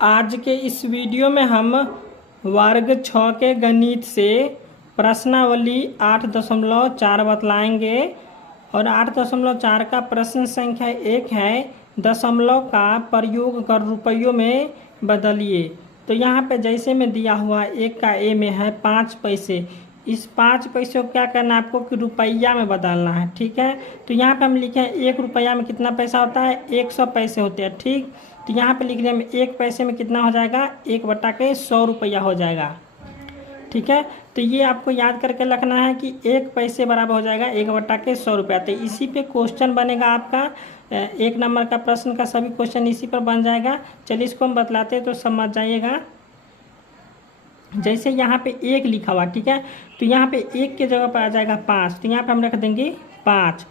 आज के इस वीडियो में हम वर्ग 6 के गणित से प्रश्नावली 8.4 बतलाएंगे और 8.4 का प्रश्न संख्या 1 है, दशमलव का प्रयोग कर रुपयों में बदलिए। तो यहाँ पे जैसे में दिया हुआ एक का ए में है 5 पैसे, इस 5 पैसे को क्या करना है आपको कि रुपया में बदलना है। ठीक है, तो यहाँ पे हम लिखे हैं 1 रुपया में कितना पैसा होता है, 100 पैसे होते हैं। ठीक, तो यहाँ पे लिखने में 1 पैसे में कितना हो जाएगा, 1/100 रुपया हो जाएगा। ठीक है, तो ये आपको याद करके रखना है कि 1 पैसे बराबर हो जाएगा 1/100 रुपया। तो इसी पे क्वेश्चन बनेगा आपका 1 नंबर का प्रश्न का सभी क्वेश्चन इसी पर बन जाएगा। चलिए इसको हम बतलाते हैं तो समझ जाइएगा। जैसे यहाँ पे 1 लिखा हुआ, ठीक है, तो यहाँ पे 1 के जगह पर आ जाएगा 5, तो यहाँ पे हम रख देंगे 5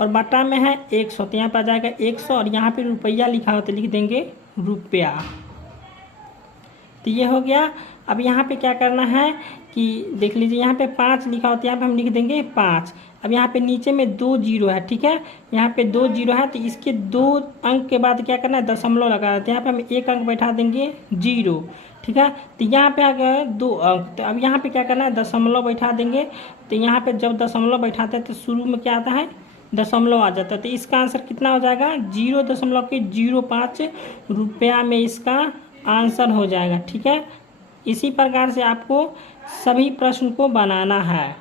और बटा में है 100, तो यहाँ पे आ जाएगा 100 और यहाँ पे रुपया लिखा हुआ तो लिख देंगे रुपया। तो ये हो गया। अब यहाँ पे क्या करना है कि देख लीजिए यहाँ पे 5 लिखा होता है, यहाँ पे हम लिख देंगे 5। अब यहाँ पे नीचे में 2 जीरो है, ठीक है, यहाँ पे 2 जीरो है, तो इसके 2 अंक के बाद क्या करना है, दशमलव लगाना है। तो यहाँ पे हम 1 अंक बैठा देंगे 0, ठीक है, तो यहाँ पे आ गया 2 अंक। तो अब यहाँ पे क्या करना है, दशमलव बैठा देंगे। तो यहाँ पे जब दशमलव बैठाते हैं तो शुरू में क्या आता है, दशमलव आ जाता है। तो इसका आंसर कितना हो जाएगा, 0.05 रुपया में इसका आंसर हो जाएगा। ठीक है, इसी प्रकार से आपको सभी प्रश्न को बनाना है।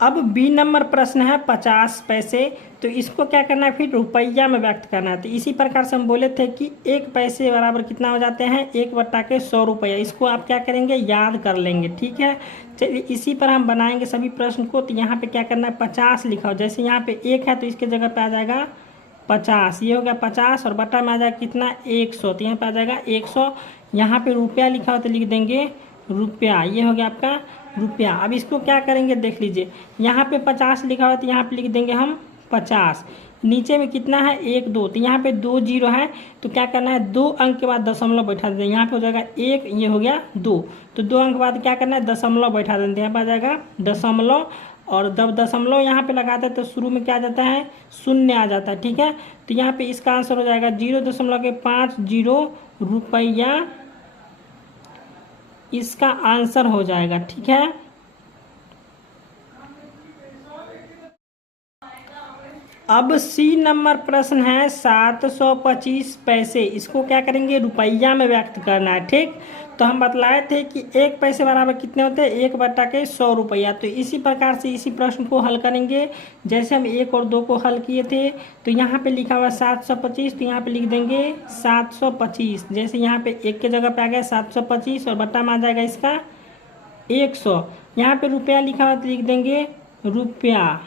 अब बी नंबर प्रश्न है 50 पैसे, तो इसको क्या करना है, फिर रुपया में व्यक्त करना है। तो इसी प्रकार से हम बोले थे कि 1 पैसे बराबर कितना हो जाते हैं, 1/100 रुपया। इसको आप क्या करेंगे, याद कर लेंगे। ठीक है, चलिए इसी पर हम बनाएंगे सभी प्रश्न को। तो यहाँ पे क्या करना है, 50 लिखा हो, जैसे यहाँ पे 1 है तो इसके जगह पे आ जाएगा 50, ये हो गया 50 और बटा में आ जाएगा कितना, 100, तो यहाँ पे आ जाएगा 100। यहाँ पे रुपया लिखा हो तो लिख देंगे रुपया, ये हो गया आपका रुपया। अब इसको क्या करेंगे, देख लीजिए यहाँ पे 50 लिखा हुआ तो यहाँ पे लिख देंगे हम 50। नीचे में कितना है, 1 2, तो यहाँ पे 2 जीरो है, तो क्या करना है, 2 अंक के बाद दशमलव बैठा देंगे। यहाँ पे हो जाएगा 1, ये हो गया 2, तो 2 अंक के बाद क्या करना है, दशमलव बैठा देते हैं। यहाँ पे आ जाएगा दशमलव और जब दशमलव यहाँ पे लगाते हैं तो शुरू में क्या आ जाता है, शून्य आ जाता है। ठीक है, तो यहाँ पे इसका आंसर हो जाएगा 0.50 रुपया इसका आंसर हो जाएगा। ठीक है, अब सी नंबर प्रश्न है 725 पैसे, इसको क्या करेंगे, रुपया में व्यक्त करना है। ठीक, तो हम बतलाए थे कि 1 पैसे बराबर कितने होते हैं, 1/100 रुपया। तो इसी प्रकार से इसी प्रश्न को हल करेंगे जैसे हम 1 और 2 को हल किए थे। तो यहाँ पे लिखा हुआ 725, तो यहाँ पे लिख देंगे 725। जैसे यहाँ पे 1 के जगह पे आ गया 725 और बट्टा में आ जाएगा इसका 100। यहाँ पे रुपया लिखा हुआ तो लिख देंगे रुपया।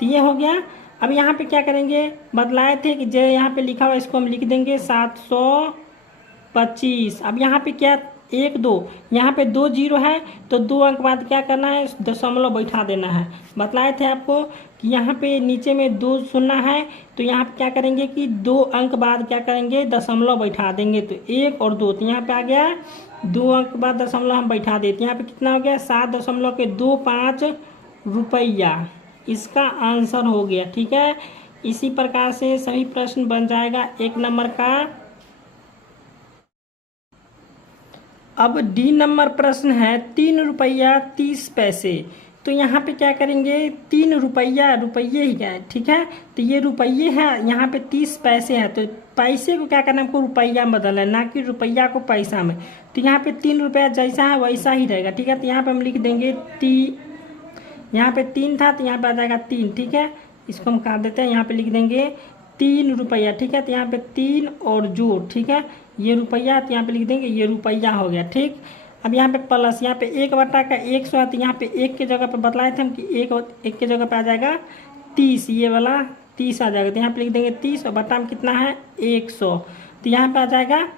तो ये हो गया। अब यहाँ पे क्या करेंगे, बदलाए थे कि जो यहाँ पे लिखा हुआ इसको हम लिख देंगे 725। अब यहाँ पे क्या, 1 2, यहाँ पे 2 जीरो है, तो 2 अंक बाद क्या करना है, दशमलव बैठा देना है। बतलाए थे आपको कि यहाँ पे नीचे में 2 शून्य है, तो यहाँ पे क्या करेंगे कि 2 अंक बाद क्या करेंगे, दशमलव बैठा देंगे। तो 1 और 2, तो यहाँ पे आ गया 2 अंक बाद दशमलव हम बैठा देते हैं। यहाँ पे कितना हो गया, 7.25 रुपया इसका आंसर हो गया। ठीक है, इसी प्रकार से सभी प्रश्न बन जाएगा 1 नंबर का। अब डी नंबर प्रश्न है 3 रुपया 30 पैसे, तो यहाँ पे क्या करेंगे, 3 रुपया, रुपये ही क्या है, ठीक है, तो ये रुपये है, यहाँ पे 30 पैसे है, तो पैसे को क्या करना है, हमको रुपया में बदलना है, ना कि रुपया को पैसा में। तो यहाँ पे 3 रुपया जैसा है वैसा ही रहेगा। ठीक है, तो यहाँ पे हम लिख देंगे यहाँ पे 3 था तो यहाँ पे आ जाएगा 3। ठीक है, इसको हम काट देते हैं, यहाँ पे लिख देंगे 3 रुपया। ठीक है, तो यहाँ पे 3 और जोड़, ठीक है, ये रुपया, तो यहाँ पे लिख देंगे ये रुपया हो गया। ठीक, अब यहाँ पे प्लस, यहाँ पे 1/100 है, तो यहाँ पे 1 के जगह पे बतलाए थे हम कि 1 के जगह पे आ जाएगा 30, ये वाला 30 आ जाएगा। तो यहाँ पे लिख देंगे 30 और बटा में कितना है 100, तो यहाँ पे आ जाएगा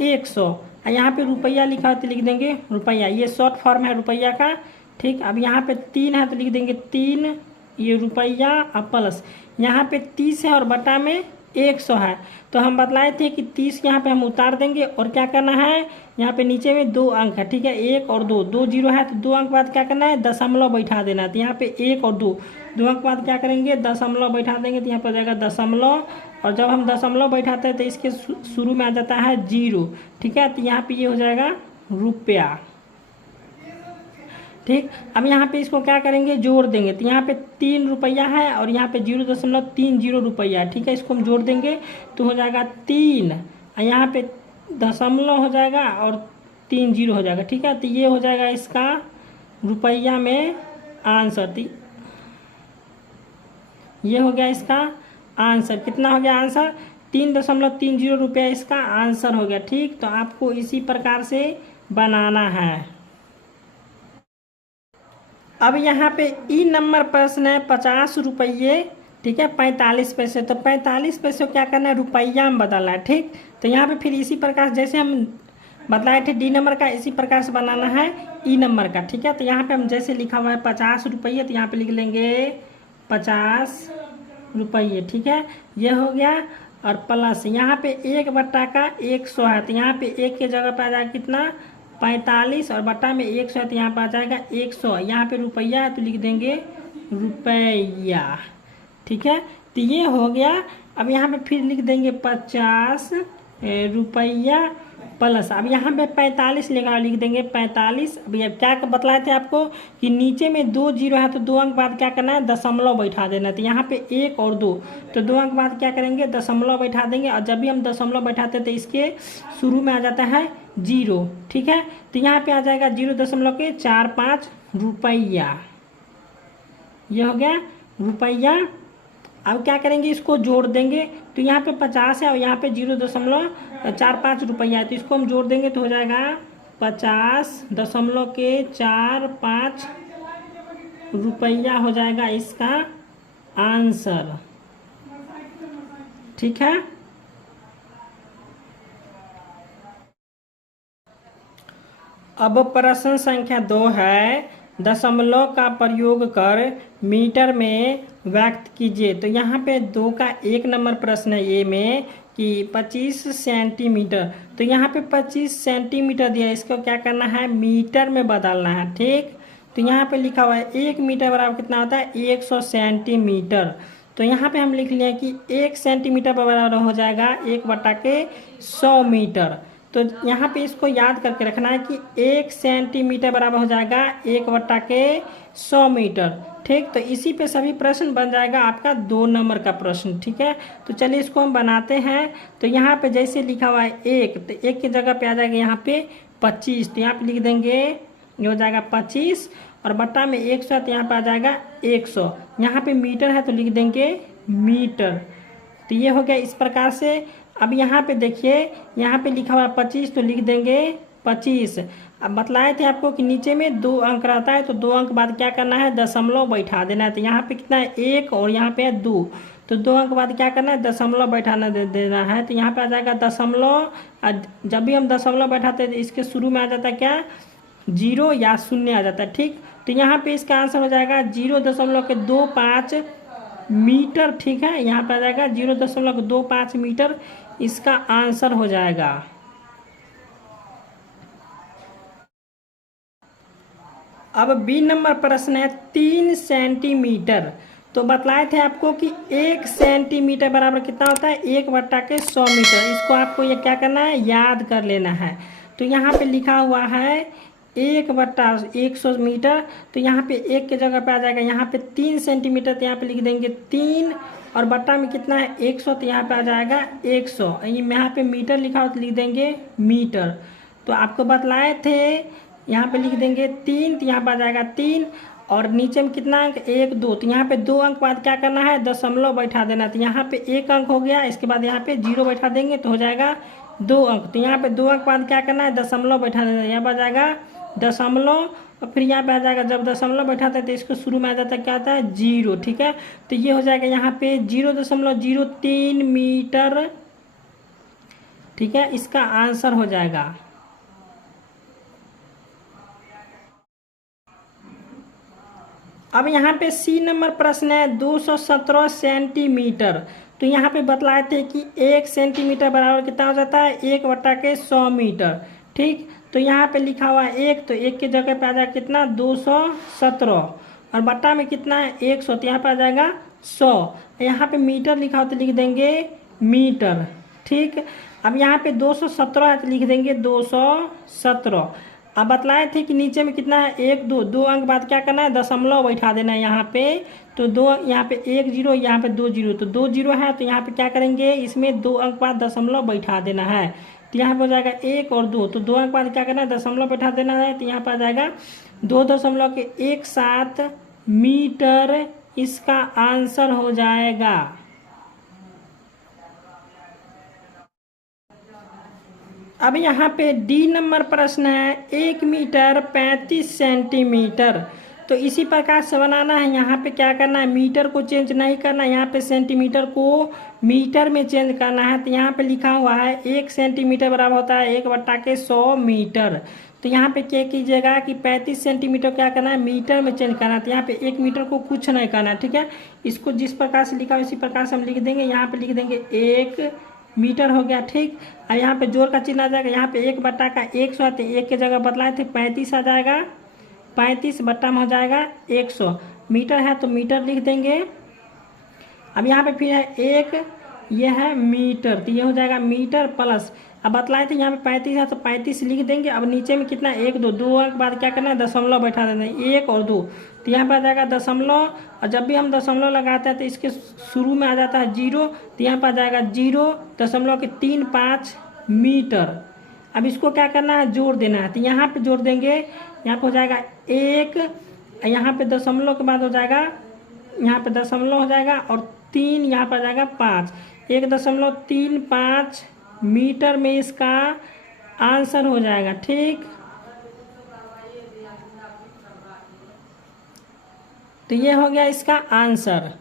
100। और यहाँ पे रुपया लिखा हो तो लिख देंगे रुपया, ये शॉर्ट फॉर्म है रुपया का। ठीक, अब यहाँ पे 3 है तो लिख देंगे 3, ये रुपया और प्लस यहाँ पे 30 है और बटा में 100 है। तो हम बतलाए थे कि 30 यहाँ पे हम उतार देंगे और क्या करना है, यहाँ पे नीचे में 2 अंक है, ठीक है, 1 और 2, 2 जीरो है तो 2 अंक बाद क्या करना है, दशमलव बैठा देना है। तो यहाँ पे 1 और 2, 2 अंक बाद क्या करेंगे, दशमलव बैठा देंगे। तो यहाँ पर हो जाएगा दशमलव, और जब हम दशमलव बैठाते हैं तो इसके शुरू में आ जाता है 0, ठीक है। तो यहाँ पे ये हो जाएगा रुपया, ठीक। अब यहाँ पे इसको क्या करेंगे, जोड़ देंगे। तो यहाँ पे 3 रुपया है और यहाँ पे 0.30 रुपया, ठीक है। इसको हम जोड़ देंगे तो हो जाएगा 3, और यहाँ पे दशमलव हो जाएगा और 3 जीरो हो जाएगा, ठीक है। तो ये हो जाएगा इसका रुपया में आंसर। ये हो गया इसका आंसर। कितना हो गया आंसर, 3.30 रुपया इसका आंसर हो गया, ठीक। तो आपको इसी प्रकार से बनाना है। अब यहाँ पे ई नंबर प्रश्न है 50 रुपये, ठीक है, 45 पैसे। तो 45 पैसे को क्या करना है, रुपया में बदलना है, ठीक। तो यहाँ पे फिर इसी प्रकार जैसे हम बतलाए थे डी नंबर का, इसी प्रकार से बनाना है ई नंबर का, ठीक है। तो यहाँ पे हम जैसे लिखा हुआ है 50 रुपये, तो यहाँ पे लिख लेंगे 50 रुपये, ठीक है, ये हो गया। और प्लस यहाँ पे 1/100 है, तो यहाँ पे 1 के जगह पे आ जाएगा कितना, 45, और बटा में 100 है तो यहाँ पर आ जाएगा 100। यहाँ पे रुपया है तो लिख देंगे रुपया, ठीक है। तो ये हो गया। अब यहाँ पे फिर लिख देंगे 50 रुपया प्लस, अब यहाँ पे 45 लेगा, लिख देंगे 45। अब ये क्या बतलाए थे आपको कि नीचे में 2 जीरो है तो 2 अंक बाद क्या करना है, दशमलव बैठा देना है। तो यहाँ पे 1 और 2, तो 2 अंक बाद क्या करेंगे, दशमलव बैठा देंगे। और जब भी हम दशमलव बैठाते हैं तो इसके शुरू में आ जाता है 0, ठीक है। तो यहाँ पे आ जाएगा 0.45 रुपया, ये हो गया रुपया। अब क्या करेंगे, इसको जोड़ देंगे। तो यहाँ पे 50 है और यहाँ पे 0.45 रुपया है, तो इसको हम जोड़ देंगे तो हो जाएगा 50.45 रुपया हो जाएगा इसका आंसर, ठीक है। अब प्रश्न संख्या 2 है, दशमलव का प्रयोग कर मीटर में व्यक्त कीजिए। तो यहाँ पे 2 का 1 नंबर प्रश्न है ए में कि 25 सेंटीमीटर। तो यहाँ पे 25 सेंटीमीटर दिया है, इसको क्या करना है, मीटर में बदलना है, ठीक। तो यहाँ पे लिखा हुआ है 1 मीटर बराबर कितना होता है, 100 सेंटीमीटर। तो यहाँ पे हम लिख लिया कि 1 सेंटीमीटर बराबर हो जाएगा 1/100 मीटर। तो यहाँ पे इसको याद करके रखना है कि 1 सेंटीमीटर बराबर हो जाएगा 1/100 मीटर, ठीक। तो इसी पे सभी प्रश्न बन जाएगा आपका 2 नंबर का प्रश्न, ठीक है। तो चलिए इसको हम बनाते हैं। तो यहाँ पे जैसे लिखा हुआ है 1, तो 1 की जगह पे आ जाएगा यहाँ पे 25, तो यहाँ पे लिख देंगे ये हो जाएगा 25, और बट्टा में 100 तो यहाँ पे आ जाएगा 100। यहाँ पे मीटर है तो लिख देंगे मीटर। तो ये हो गया इस प्रकार से। अब यहाँ पे देखिए, यहाँ पे लिखा हुआ है 25 तो लिख देंगे 25। अब बतलाए थे आपको कि नीचे में 2 अंक रहता है, तो 2 अंक बाद क्या करना है, दशमलव बैठा देना है। तो यहाँ पे कितना है, 1 और यहाँ पे है 2, तो 2 अंक बाद क्या करना है, दशमलव बैठाना देना है। तो यहाँ पे आ जाएगा दशमलव। जब भी हम दशमलव बैठाते हैं तो इसके शुरू में आ जाता है क्या, 0 या 0 आ जाता है, ठीक। तो यहाँ पे इसका आंसर हो जाएगा 0.25 मीटर, ठीक है। यहाँ पे आ जाएगा 0.25 मीटर इसका आंसर हो जाएगा। अब बी नंबर प्रश्न है 3 सेंटीमीटर। तो बतलाए थे आपको कि 1 सेंटीमीटर बराबर कितना होता है, 1/100 मीटर। इसको आपको ये क्या करना है, याद कर लेना है। तो यहाँ पे लिखा हुआ है 1/100 मीटर। तो यहाँ पे 1 के जगह पे आ जाएगा यहाँ पे 3 सेंटीमीटर, तो यहाँ पे लिख देंगे 3, और बट्टा में कितना है 100, तो यहाँ पे आ जाएगा 100। यहाँ पे मीटर लिखा हो तो लिख देंगे मीटर। तो आपको बतलाए थे यहाँ पे लिख देंगे 3, तो यहाँ पे आ जाएगा 3, और नीचे में कितना अंक 1 2, तो यहाँ पे 2 अंक बाद क्या करना है, दशमलव बैठा देना। तो यहाँ पे 1 अंक हो गया, इसके बाद यहाँ पे 0 बैठा देंगे तो हो जाएगा 2 अंक। तो यहाँ पे 2 अंक बाद क्या करना है, दशमलव बैठा देना। यहाँ पर आ जाएगा दशमलव, और फिर यहाँ पे आ जाएगा, जब दशमलव बैठाते हैं तो इसको शुरू में आ जाता है क्या आता है, 0, ठीक है। तो ये हो जाएगा यहाँ पे 0.03 मीटर, ठीक है, इसका आंसर हो जाएगा। अब यहाँ पे सी नंबर प्रश्न है 217 सेंटीमीटर। तो यहाँ पे बतलाए थे कि 1 सेंटीमीटर बराबर कितना हो जाता है 1/100 मीटर। ठीक, तो यहाँ पे लिखा हुआ है 1, तो 1 की जगह पे आ जाएगा कितना 217, और बट्टा में कितना है 100, तो यहाँ पे आ जाएगा 100। यहाँ पे मीटर लिखा हो तो लिख देंगे मीटर। ठीक, अब यहाँ पे 217 है तो लिख देंगे 217। अब बतलाए थे कि नीचे में कितना है 1 2, 2 अंक बाद क्या करना है दशमलव बैठा देना है यहाँ पे। तो 2, यहाँ पे 1 0, यहाँ पे 2 0, तो 2 0 है तो यहाँ पे क्या करेंगे इसमें 2 अंक बाद दशमलव बैठा देना है। तो यहाँ पे हो जाएगा 1 और 2, तो 2 अंक बाद क्या करना है दशमलव बैठा देना है। तो यहाँ पे आ जाएगा 2.17 मीटर इसका आंसर हो जाएगा। अब यहाँ पे डी नंबर प्रश्न है 1 मीटर 35 सेंटीमीटर। तो इसी प्रकार से बनाना है। यहाँ पे क्या करना है मीटर को चेंज नहीं करना है, यहाँ पे सेंटीमीटर को मीटर में चेंज करना है। तो यहाँ पे लिखा हुआ है 1 सेंटीमीटर बराबर होता है 1/100 मीटर। तो यहाँ पे क्या कीजिएगा कि 35 सेंटीमीटर क्या करना है मीटर में चेंज करना है। तो यहाँ पे 1 मीटर को कुछ नहीं करना है। ठीक है, इसको जिस प्रकार से लिखा है उसी प्रकार से हम लिख देंगे। यहाँ पे लिख देंगे 1 मीटर हो गया। ठीक, और यहाँ पे जोड़ का चिन्ह आ जाएगा। यहाँ पे 1/100 आते 1 के जगह बतलाए थे 35 आ जाएगा, 35 बट्टा में हो जाएगा 100। मीटर है तो मीटर लिख देंगे। अब यहाँ पे फिर है 1, ये है मीटर, तो ये हो जाएगा मीटर प्लस। अब बतलाए थे यहाँ पे 35 है तो 35 लिख देंगे। अब नीचे में कितना 1 2, 2 अंक बाद क्या करना है दशमलव बैठा देना है 1 और 2, तो यहाँ पे आ जाएगा दशमलव। और जब भी हम दशमलव लगाते हैं तो इसके शुरू में आ जाता है 0, तो यहाँ पर आ जाएगा 0.35 मीटर। अब इसको क्या करना है जोड़ देना है। तो यहाँ पे जोड़ देंगे, यहाँ पे हो जाएगा 1, यहाँ पे दशमलव के बाद हो जाएगा यहाँ पे दशमलव हो जाएगा, और 3 यहाँ पर आ जाएगा 5, 1.35 मीटर में इसका आंसर हो जाएगा। ठीक, तो ये हो गया इसका आंसर।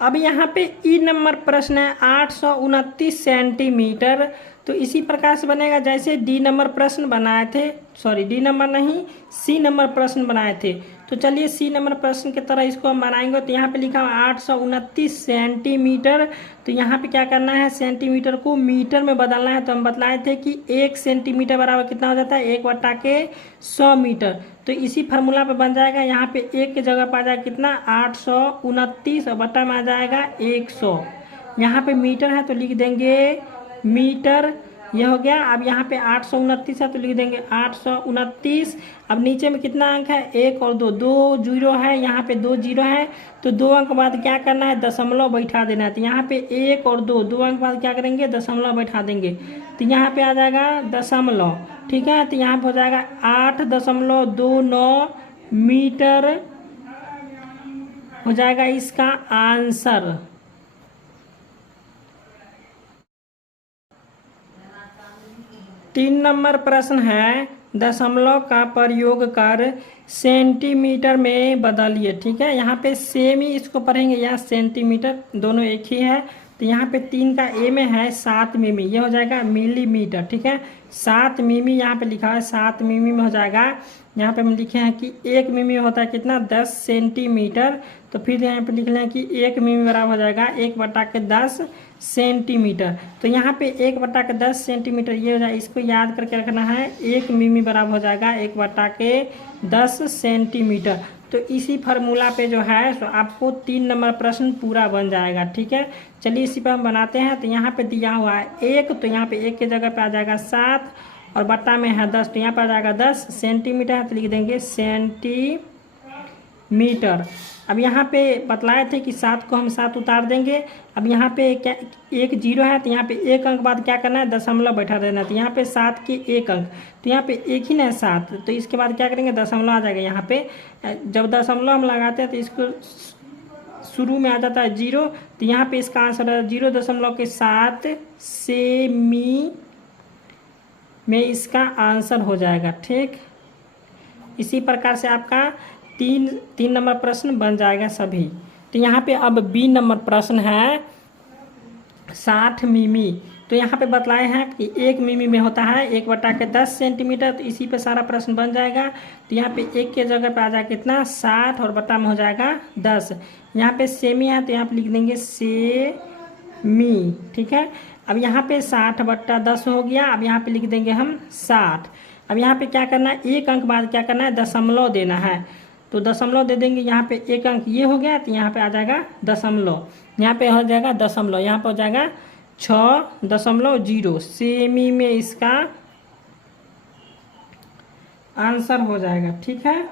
अब यहाँ पे ई नंबर प्रश्न है 829 सेंटीमीटर। तो इसी प्रकार से बनेगा जैसे डी नंबर प्रश्न बनाए थे, सॉरी डी नंबर नहीं सी नंबर प्रश्न बनाए थे। तो चलिए सी नंबर प्रश्न की तरह इसको हम बनाएंगे। तो यहाँ पे लिखा हुआ 829 सेंटीमीटर। तो यहाँ पे क्या करना है सेंटीमीटर को मीटर में बदलना है। तो हम बतलाए थे कि 1 सेंटीमीटर बराबर कितना हो जाता है 1/100 मीटर। तो इसी फार्मूला पे बन जाएगा। यहाँ पे 1 की जगह पर आ जाएगा कितना 829 और बट्टा में आ जाएगा 100। यहाँ पे मीटर है तो लिख देंगे मीटर, ये हो गया। अब यहाँ पे 829 है तो लिख देंगे 829। अब नीचे में कितना अंक है 1 और 2, 2 जीरो है, यहाँ पे 2 जीरो है, तो 2 अंक बाद क्या करना है दशमलव बैठा देना है। तो यहाँ पे 1 और 2, 2 अंक बाद क्या करेंगे दशमलव बैठा देंगे। तो यहाँ पे आ जाएगा दशमलव। ठीक है, तो यहाँ पे हो जाएगा 8.29 मीटर हो जाएगा इसका आंसर। तीन नंबर प्रश्न है दशमलव का प्रयोग कर सेंटीमीटर में बदलिए। ठीक है, यहाँ पे सेम ही इसको पढ़ेंगे, यहाँ सेंटीमीटर दोनों एक ही है। तो यहाँ पे 3 का ए में है 7 मिमी, ये हो जाएगा मिलीमीटर। ठीक है, 7 मिमी यहाँ पे लिखा है, 7 मिमी में हो जाएगा। यहाँ पे हम लिखे हैं कि 1 मिमी होता है कितना 10 सेंटीमीटर। तो फिर यहाँ पे लिख लें कि 1 मिमी बराबर हो जाएगा 1/10 सेंटीमीटर। तो यहाँ पे 1/10 सेंटीमीटर ये हो जाएगा, इसको याद करके रखना है। 1 मिमी बराबर हो जाएगा 1/10 सेंटीमीटर। तो इसी फार्मूला पे जो है तो आपको 3 नंबर प्रश्न पूरा बन जाएगा। ठीक है, चलिए इसी पे हम बनाते हैं। तो यहाँ पे दिया हुआ है 1, तो यहाँ पे 1 की जगह पे आ जाएगा 7 और बट्टा में है 10, तो यहाँ पे आ जाएगा 10 सेंटीमीटर है तो लिख देंगे सेंटीमीटर। अब यहाँ पे बतलाए थे कि 7 को हम 7 उतार देंगे। अब यहाँ पे क्या 1 जीरो है, तो यहाँ पे 1 अंक बाद क्या करना है दशमलव बैठा देना। तो यहाँ पे 7 के 1 अंक, तो यहाँ पे 1 ही ना 7, तो इसके बाद क्या करेंगे दशमलव आ जाएगा। यहाँ पे जब दशमलव हम लगाते हैं तो इसको शुरू में आ जाता है 0, तो यहाँ पे इसका आंसर है 0.7 सेमी में इसका आंसर हो जाएगा। ठीक, इसी प्रकार से आपका तीन नंबर प्रश्न बन जाएगा सभी। तो यहाँ पे अब बी नंबर प्रश्न है 60 मिमी। तो यहाँ पे बतलाए हैं कि 1 मिमी में होता है 1/10 सेंटीमीटर। तो इसी पे सारा प्रश्न बन जाएगा। तो यहाँ पे 1 के जगह पे आ जाएगा कितना 60 और बटा में हो जाएगा 10। यहाँ पे सेमी है तो यहाँ पे लिख देंगे सेमी। ठीक है, अब यहाँ पे 60/10 हो गया। अब यहाँ पे लिख देंगे हम 60। अब यहाँ पे क्या करना है, एक अंक बाद क्या करना है, दशमलव देना है। तो दशमलव दे देंगे। यहाँ पे एक अंक ये हो गया तो यहाँ पे आ जाएगा दशमलव। यहाँ पे हो जाएगा दशमलव, यहाँ पे हो जाएगा 6.0 सेमी में इसका आंसर हो जाएगा। ठीक है,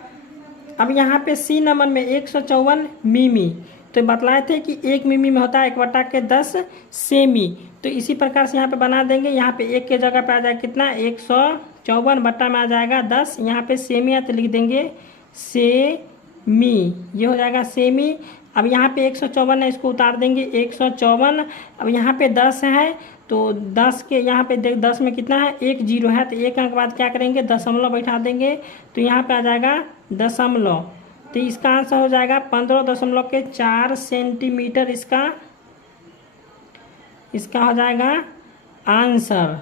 अब यहाँ पे सी नंबर में 154 मिमी। तो बतलाए थे कि 1 मिमी में होता है 1/10 सेमी। तो इसी प्रकार से यहाँ पे बना देंगे। यहाँ पे 1 के जगह पे आ जाएगा कितना 154 बट्टा में आ जाएगा 10। यहाँ पे सेमी है तो लिख देंगे सेमी, ये हो जाएगा सेमी। अब यहाँ पे 154 है, इसको उतार देंगे 154। अब यहाँ पे 10 है तो 10 के यहाँ पे देख 10 में कितना है 1 0 है तो एक अंक बाद क्या करेंगे दशमलव बैठा देंगे। तो यहाँ पे आ जाएगा दशमलव। तो इसका आंसर हो जाएगा 15.4 सेंटीमीटर इसका हो जाएगा आंसर।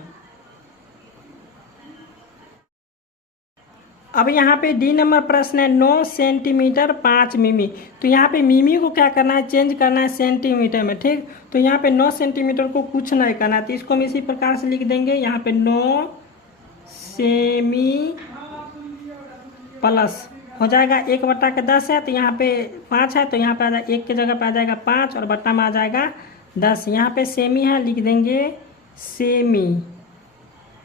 अब यहाँ पे डी नंबर प्रश्न है 9 सेंटीमीटर 5 मिमी। तो यहाँ पे मिमी को क्या करना है, चेंज करना है सेंटीमीटर में। ठीक, तो यहाँ पे 9 सेंटीमीटर को कुछ नहीं करना है तो इसको हम इसी प्रकार से लिख देंगे। यहाँ पे 9 सेमी प्लस हो जाएगा 1/10 है तो यहाँ पे 5 है तो यहाँ पे आ जाएगा 1 के जगह पे आ जाएगा 5 और बट्टा में आ जाएगा 10। यहाँ पे सेमी है, लिख देंगे सेमी,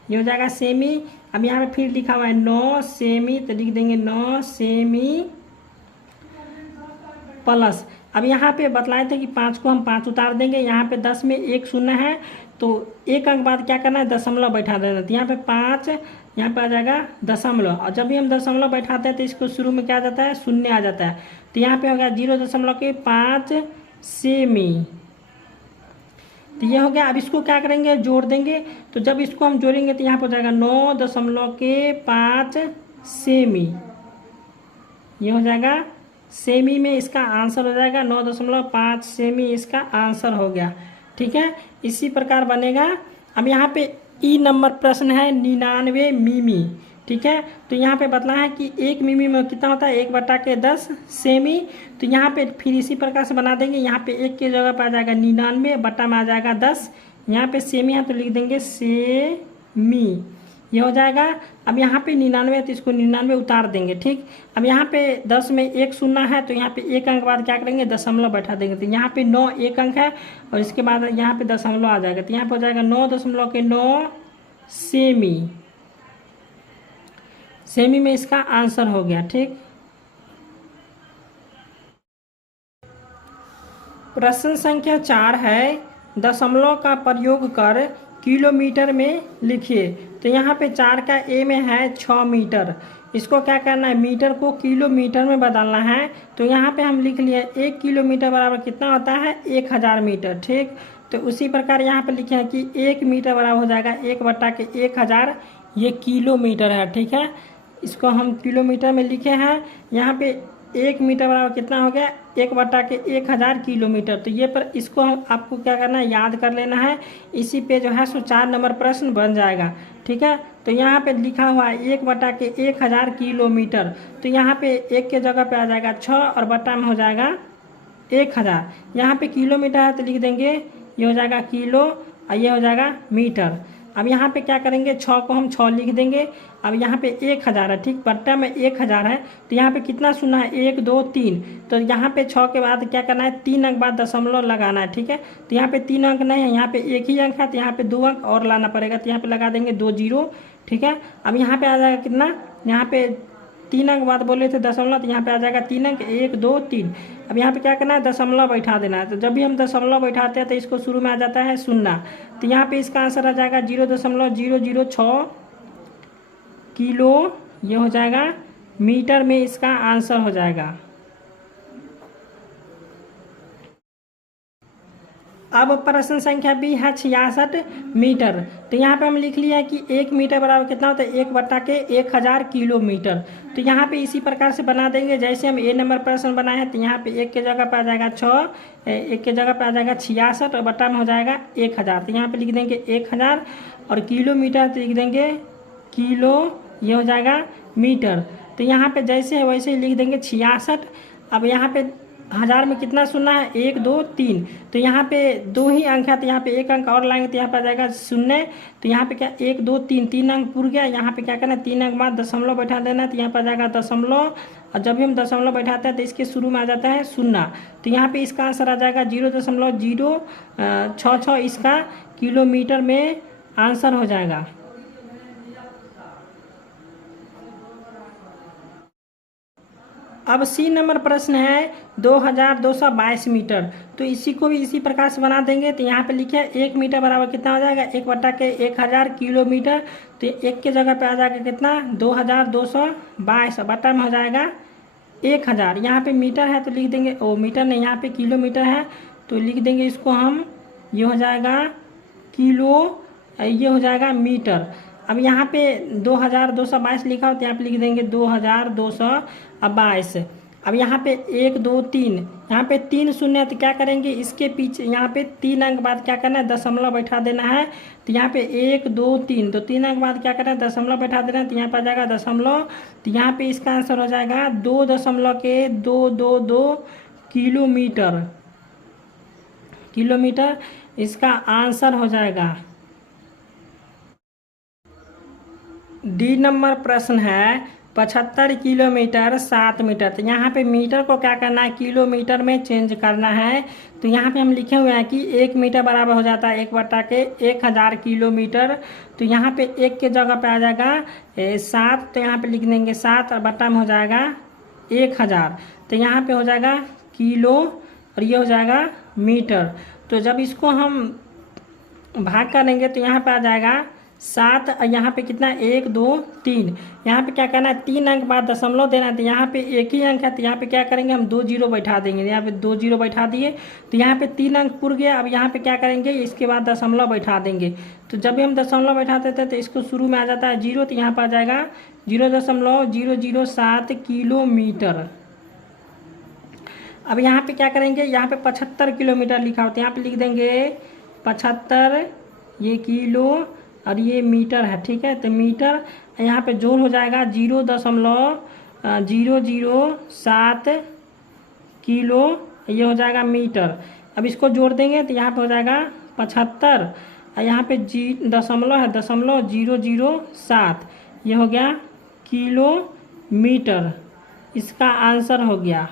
ये हो जाएगा सेमी। अब यहाँ पे फिर लिखा हुआ है 9 सेमी तो लिख देंगे 9 सेमी प्लस। अब यहाँ पे बतलाए थे कि 5 को हम 5 उतार देंगे। यहाँ पे 10 में 1 शून्य है तो एक अंक बाद क्या करना है दशमलव बैठा देना। तो यहाँ पे 5, यहाँ पे आ जाएगा दशमलव। और जब भी हम दशमलव बैठाते हैं तो इसको शुरू में क्या आ जाता है शून्य आ जाता है। तो यहाँ पे हो गया 0.5 सेमी, तो ये हो गया। अब इसको क्या करेंगे जोड़ देंगे। तो जब इसको हम जोड़ेंगे तो यहाँ पर हो जाएगा 9.5 सेमी, ये हो जाएगा सेमी में इसका आंसर हो जाएगा 9.5 सेमी इसका आंसर हो गया। ठीक है, इसी प्रकार बनेगा। अब यहाँ पे ई नंबर प्रश्न है 99 मिमी। ठीक है, तो यहाँ पे बतला है कि 1 मिमी में कितना होता है 1/10 सेमी। तो यहाँ पे फिर इसी प्रकार से बना देंगे। यहाँ पे 1 की जगह पे आ जाएगा 99 बट्टा में आ जाएगा 10। यहाँ पे सेमी है तो लिख देंगे सेमी, ये हो जाएगा। अब यहाँ पे 99 है तो इसको 99 उतार देंगे। ठीक, अब यहाँ पे 10 में 1 शून्य है तो यहाँ पे एक अंक बाद क्या करेंगे दशमलव बैठा देंगे। तो यहाँ पे 9 एक अंक है और इसके बाद यहाँ पे दशमलव आ जाएगा। तो यहाँ पे हो जाएगा 9.9 सेमी, सेमी में इसका आंसर हो गया। ठीक, प्रश्न संख्या 4 है दशमलव का प्रयोग कर किलोमीटर में लिखिए। तो यहाँ पे 4 का ए में है 6 मीटर। इसको क्या करना है मीटर को किलोमीटर में बदलना है। तो यहाँ पे हम लिख लिए 1 किलोमीटर बराबर कितना होता है 1000 मीटर। ठीक, तो उसी प्रकार यहाँ पे लिखे हैं कि 1 मीटर बराबर हो जाएगा 1/1000, ये किलोमीटर है। ठीक है, इसको हम किलोमीटर में लिखे हैं। यहाँ पे 1 मीटर बराबर कितना हो गया 1/1000 किलोमीटर। तो ये पर इसको हम आपको क्या करना है याद कर लेना है। इसी पे जो है सो 4 नंबर प्रश्न बन जाएगा। ठीक है, तो यहाँ पे लिखा हुआ है 1/1000 किलोमीटर। तो यहाँ पे 1 के जगह पे आ जाएगा 6 और बट्टा में हो जाएगा 1000। यहाँ पे किलोमीटर है तो लिख देंगे ये हो जाएगा किलो और ये हो जाएगा मीटर। अब यहाँ पे क्या करेंगे 6 को हम 6 लिख देंगे। अब यहाँ पे 1000 है। ठीक, बट्टा में 1000 है तो यहाँ पे कितना सुना है 1 2 3। तो यहाँ पे 6 के बाद क्या करना है 3 अंक बाद दशमलव लगाना है। ठीक है, तो यहाँ पे 3 अंक नहीं है, यहाँ पे 1 ही अंक है तो यहाँ पे 2 अंक और लाना पड़ेगा। तो यहाँ पे लगा देंगे 2 0। ठीक है, अब यहाँ पे आ जाएगा कितना, यहाँ पे 3 अंक बाद बोले थे दशमलव तो यहाँ पे आ जाएगा 3 अंक 1 2 3। अब यहाँ पे क्या करना है दशमलव बैठा देना है। तो जब भी हम दशमलव बैठाते हैं तो इसको शुरू में आ जाता है शून्य। तो यहाँ पे इसका आंसर आ जाएगा 0.006 किलो, ये हो जाएगा मीटर में इसका आंसर हो जाएगा। अब प्रश्न संख्या बी है 66 मीटर। तो यहाँ पे हम लिख लिया कि 1 मीटर बराबर कितना होता है 1/1000 किलोमीटर। तो यहाँ पे इसी प्रकार से बना देंगे जैसे हम ए नंबर प्रश्न बनाए हैं। तो यहाँ पे 1 के जगह पे आ जाएगा 6, 1 के जगह पे आ जाएगा 66 और बटा में हो जाएगा 1000। तो यहाँ पे लिख देंगे 1000 और किलोमीटर तो लिख देंगे किलो, ये हो जाएगा मीटर। तो यहाँ पे जैसे है वैसे ही लिख देंगे 66। अब यहाँ पे हजार में कितना शून्य है 1 2 3। तो यहाँ पे 2 ही अंक है तो यहाँ पे 1 अंक और लाएंगे तो यहाँ पे आ जाएगा 0। तो यहाँ पे क्या 1 2 3 3 अंक पूर गया। यहाँ पे क्या करना है 3 अंक बाद दशमलव बैठा देना। तो यहाँ पे आ जाएगा दशमलव, और जब भी हम दशमलव बैठाते हैं तो इसके शुरू में आ जाता है 0। तो यहाँ पे इसका आंसर आ जाएगा 0.066 इसका किलोमीटर में आंसर हो जाएगा। अब सी नंबर प्रश्न है 2222 मीटर। तो इसी को भी इसी प्रकार से बना देंगे। तो यहाँ पे लिखे 1 मीटर बराबर कितना हो जाएगा 1/1000 किलोमीटर। तो 1 के जगह पे आ जाएगा कितना 2222, बटा में हो जाएगा 1000। यहाँ पे मीटर है तो लिख देंगे, ओ मीटर नहीं यहाँ पे किलोमीटर है तो लिख देंगे इसको हम, ये हो जाएगा किलो, ये हो जाएगा मीटर। अब यहाँ पे 2222 लिखा हो तो यहाँ पे लिख देंगे 2222। अब यहाँ पे 1 2 3, यहाँ पे 3 शून्य है तो क्या करेंगे इसके पीछे यहाँ पे 3 अंक बाद क्या करना है दशमलव बैठा देना है। तो यहाँ पे 1 2 3, तो 3 अंक बाद क्या करना है दशमलव बैठा देना है। तो यहाँ पे आ जाएगा दशमलव। तो यहाँ पे इसका आंसर हो जाएगा 2.222 किलोमीटर। किलोमीटर इसका आंसर हो जाएगा। डी नंबर प्रश्न है 75 किलोमीटर 7 मीटर। तो यहाँ पे मीटर को क्या करना है किलोमीटर में चेंज करना है। तो यहाँ पे हम लिखे हुए हैं कि 1 मीटर बराबर हो जाता है 1/1000 किलोमीटर। तो यहाँ पे 1 के जगह पे आ जाएगा 7, तो यहाँ पे लिख देंगे 7 और बटा में हो जाएगा 1000। तो यहाँ पे हो जाएगा किलो और ये हो जाएगा मीटर। तो जब इसको हम भाग करेंगे तो यहाँ पे आ जाएगा 7, यहाँ पे कितना 1 2 3। यहाँ पे क्या करना है 3 अंक बाद दशमलव देना है। तो यहाँ पे 1 ही अंक है तो यहाँ पे क्या करेंगे हम 2 जीरो बैठा देंगे। यहाँ पे 2 जीरो बैठा दिए तो यहाँ पे 3 अंक पुर गया। अब यहाँ पे क्या करेंगे इसके बाद दशमलव बैठा देंगे। तो जब भी हम दशमलव बैठा देते हैं तो इसको शुरू में आ जाता है 0। तो यहाँ पर आ जाएगा 0.007 किलोमीटर। अब यहाँ पे क्या करेंगे यहाँ पे 75 किलोमीटर लिखा होता है, यहाँ पे लिख देंगे 75, ये किलो और ये मीटर है, ठीक है। तो मीटर यहाँ पे जोड़ हो जाएगा 0.007 किलो, ये हो जाएगा मीटर। अब इसको जोड़ देंगे तो यहाँ पे हो जाएगा 75 और यहाँ पे दशमलव है 0.007, ये हो गया किलोमीटर। इसका आंसर हो गया।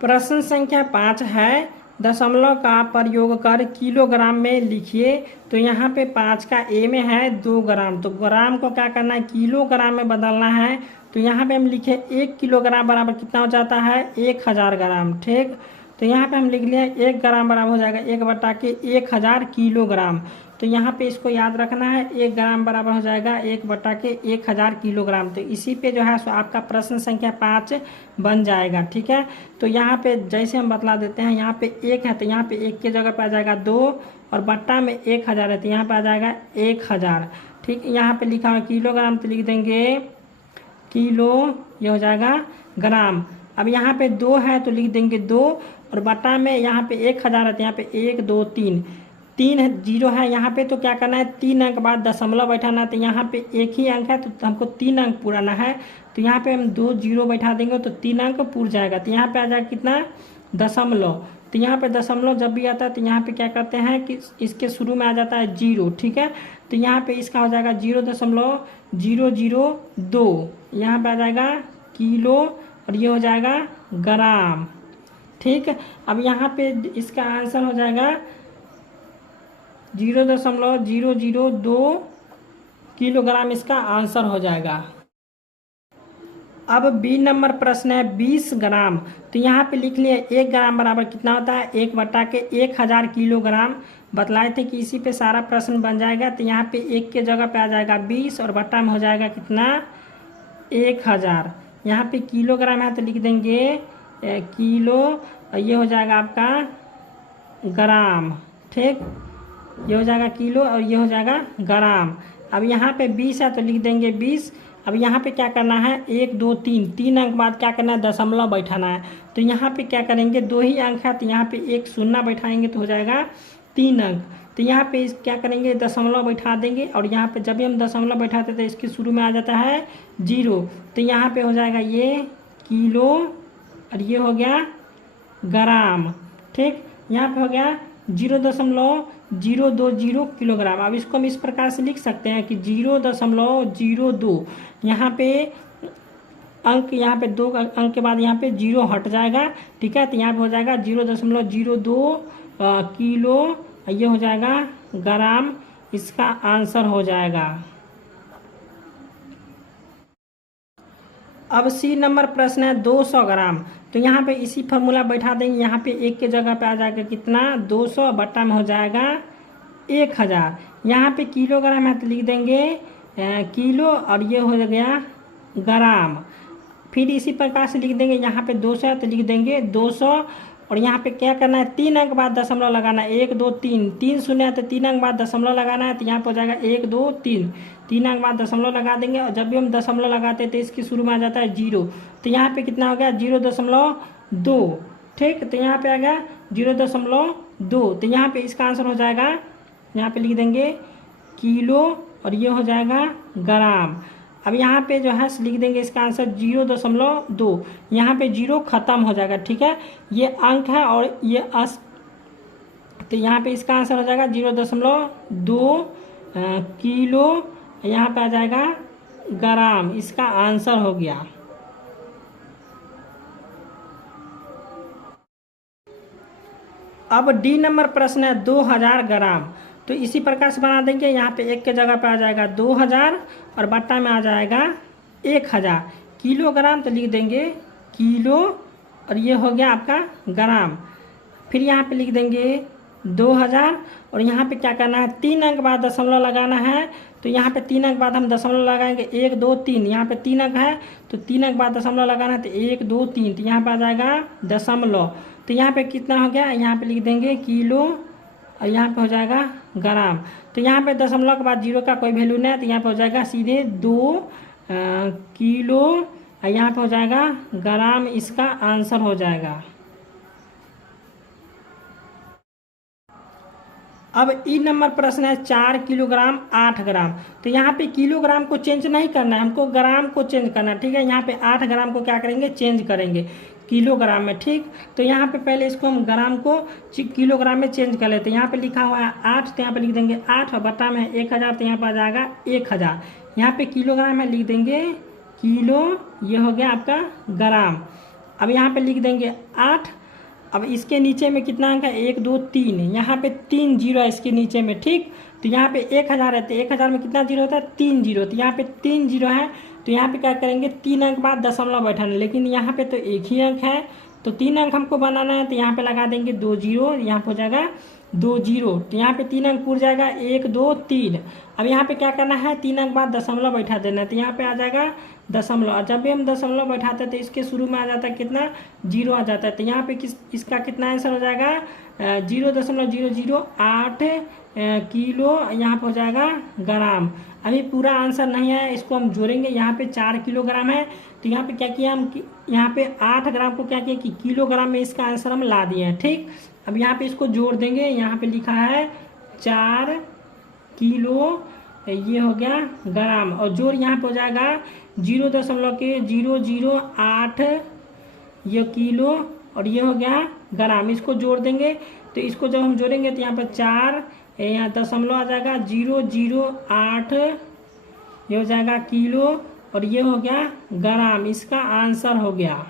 प्रश्न संख्या 5 है दशमलव का प्रयोग कर किलोग्राम में लिखिए। तो यहाँ पे 5 का ए में है 2 ग्राम, तो ग्राम को क्या करना है किलोग्राम में बदलना है। तो यहाँ पे हम लिखे 1 किलोग्राम बराबर कितना हो जाता है 1000 ग्राम, ठीक। तो यहाँ पे हम लिख लिया 1 ग्राम बराबर हो जाएगा 1/1000 किलोग्राम। तो यहाँ पे इसको याद रखना है 1 ग्राम बराबर हो जाएगा 1/1000 किलोग्राम। तो इसी पे जो है सो आपका प्रश्न संख्या 5 बन जाएगा, ठीक है। तो यहाँ पे जैसे हम बतला देते हैं, यहाँ पे 1 है तो यहाँ पे 1 के जगह पे आ जाएगा 2 और बट्टा में 1000 है तो यहाँ पे आ जाएगा 1000, ठीक। यहाँ पे लिखा हुआ किलोग्राम तो लिख देंगे किलो, ये हो जाएगा ग्राम। अब यहाँ पे 2 है तो लिख देंगे 2 और बट्टा में यहाँ पे 1000 है तो यहाँ पे 1 2 3 जीरो है यहाँ पे। तो क्या करना है 3 अंक बाद दशमलव बैठाना है। तो यहाँ पे 1 ही अंक है तो हमको 3 अंक पुराना है। तो यहाँ पे हम 2 जीरो बैठा देंगे तो 3 अंक पूर जाएगा। तो यहाँ पे आ जाएगा कितना दशमलव। तो यहाँ पे दशमलव जब भी आता है तो यहाँ पे क्या करते हैं कि इसके शुरू में आ जाता है 0, ठीक है। तो यहाँ पे इसका हो जाएगा 0.002, यहाँ पे आ जाएगा किलो और ये हो जाएगा ग्राम, ठीक। अब यहाँ पे इसका आंसर हो जाएगा 0.002 किलोग्राम, इसका आंसर हो जाएगा। अब बी नंबर प्रश्न है 20 ग्राम। तो यहाँ पे लिख लिए 1 ग्राम बराबर कितना होता है 1/1000 किलोग्राम। बतलाए थे कि इसी पे सारा प्रश्न बन जाएगा। तो यहाँ पे 1 के जगह पे आ जाएगा 20 और बट्टा में हो जाएगा कितना 1000। यहाँ पे किलोग्राम है तो लिख देंगे किलो और ये हो जाएगा आपका ग्राम। ठीक, ये हो जाएगा किलो और ये हो जाएगा ग्राम। अब यहाँ पे 20 है तो लिख देंगे 20। अब यहाँ पे क्या करना है, 1 2 3 3 अंक बाद क्या करना है, दशमलव बैठाना है। तो यहाँ पे क्या करेंगे, 2 ही अंक है तो यहाँ पे एक शून्य बैठाएंगे तो हो जाएगा 3 अंक। तो यहाँ पे क्या करेंगे, दशमलव बैठा देंगे और यहाँ पे जब भी हम दशमलव बैठाते तो इसके शुरू में आ जाता है 0। तो यहाँ पे हो जाएगा ये किलो और ये हो गया ग्राम। ठीक, यहाँ पे हो गया 0.020 किलोग्राम। अब इसको हम इस प्रकार से लिख सकते हैं कि 0.02, यहाँ पे अंक, यहाँ पे 2 अंक के बाद यहाँ पे 0 हट जाएगा। ठीक है, तो यहाँ पे हो जाएगा 0.02 किलो, ये हो जाएगा ग्राम, इसका आंसर हो जाएगा। अब सी नंबर प्रश्न है 200 ग्राम। तो यहाँ पे इसी फॉर्मूला बैठा देंगे, यहाँ पे 1 के जगह पे आ जाएगा कितना, 200 बट्टा में हो जाएगा 1000। यहाँ पे किलोग्राम है तो लिख देंगे किलो और ये हो गया ग्राम। फिर इसी प्रकार से लिख देंगे, यहाँ पे 200 है तो लिख देंगे 200 और यहाँ पे क्या करना है, 3 अंक बाद दशमलव लगाना है, 1 2 3 3 शून्य है तो 3 अंक बाद दशमलव लगाना है। तो यहाँ पे हो जाएगा 1 2 3 3 अंक बाद दशमलव लगा देंगे और जब भी हम दशमलव लगाते हैं तो इसके शुरू में आ जाता है 0। तो यहाँ पे कितना हो गया, 0.2। ठीक, तो यहाँ पे आ गया 0.2। तो यहाँ पे इसका आंसर हो जाएगा, यहाँ पे लिख देंगे किलो और ये हो जाएगा ग्राम। अब यहाँ पे जो है लिख देंगे इसका आंसर 0.2। यहाँ पे 0 खत्म हो जाएगा। ठीक है, ये अंक है और ये तो यहाँ पे इसका आंसर हो जाएगा 0.2 किलो, यहाँ पे आ जाएगा ग्राम, इसका आंसर हो गया। अब डी नंबर प्रश्न है 2000 ग्राम। तो इसी प्रकार से बना देंगे, यहाँ पे 1 के जगह पे आ जाएगा 2000 और बट्टा में आ जाएगा 1000। किलोग्राम तो लिख देंगे किलो और ये हो गया आपका ग्राम। फिर यहाँ पे लिख देंगे 2000 और यहाँ पे क्या करना है, 3 अंक बाद दशमलव लगाना है। तो यहाँ पे 3 अंक बाद हम दशमलव लगाएंगे, 1 2 3, यहाँ पे 3 अंक है तो 3 अंक बाद दशमलव लगाना है तो 1 2 3, तो यहाँ पे आ जाएगा दशमलव। तो यहाँ पे कितना हो गया, यहाँ पे लिख देंगे किलो और यहाँ पे हो जाएगा ग्राम। तो यहाँ पे दशमलव के बाद 0 का कोई वैल्यू नहीं है तो यहाँ पे हो जाएगा सीधे 2 किलो और यहाँ पे हो जाएगा ग्राम, इसका आंसर हो जाएगा। अब ई नंबर प्रश्न है 4 किलोग्राम 8 ग्राम। तो यहाँ पे किलोग्राम को चेंज नहीं करना है, हमको ग्राम को चेंज करना है। ठीक है, यहाँ पे 8 ग्राम को क्या करेंगे, चेंज करेंगे किलोग्राम में। ठीक, तो यहाँ पे पहले इसको हम ग्राम को किलोग्राम में चेंज कर लेते हैं। यहाँ पे लिखा हुआ है 8 तो यहाँ पे लिख देंगे 8 और बट्टा में 1000 तो यहाँ पे आ जाएगा 1000। यहाँ पे किलोग्राम में लिख देंगे किलो, ये हो गया आपका ग्राम। अब यहाँ पे लिख देंगे 8। अब इसके नीचे में कितना अंक है, 1 2 3, यहाँ पे 3 जीरो है इसके नीचे में। ठीक, तो यहाँ पे 1000 है तो 1000 में कितना जीरो होता है, 3 जीरो। तो यहाँ पे 3 जीरो है तो यहाँ पे क्या करेंगे, 3 अंक बाद दशमलव बैठाना, लेकिन यहाँ पे तो 1 ही अंक है तो 3 अंक हमको बनाना है। तो यहाँ पे लगा देंगे 2 जीरो, यहाँ पे हो जाएगा 2 जीरो। तो यहाँ पे 3 अंक पूर जाएगा, 1 2 3। अब यहाँ पे क्या करना है, 3 अंक बाद दशमलव बैठा देना है तो यहाँ पे आ जाएगा दशमलव। और जब भी हम दशमलव बैठाते हैं तो इसके शुरू में आ जाता है कितना, 0 आ जाता है। तो यहाँ पे इसका कितना आंसर हो जाएगा, 0.008 किलो, यहाँ पे हो जाएगा ग्राम। अभी पूरा आंसर नहीं है, इसको हम जोड़ेंगे। यहाँ पे 4 किलोग्राम है तो यहाँ पे क्या किया हम, यहाँ पे 8 ग्राम को क्या किया कि किलोग्राम में इसका आंसर हम ला दिए हैं। ठीक, अब यहाँ पे इसको जोड़ देंगे, यहाँ पे लिखा है 4 किलो, ये हो गया ग्राम और जोड़ यहाँ पे हो जाएगा 0.008 ये किलो और ये हो गया ग्राम। इसको जोड़ देंगे तो इसको जब हम जोड़ेंगे तो यहाँ पर 4 यहाँ दशमलव आ जाएगा 008, ये हो जाएगा किलो और ये हो गया ग्राम, इसका आंसर हो गया।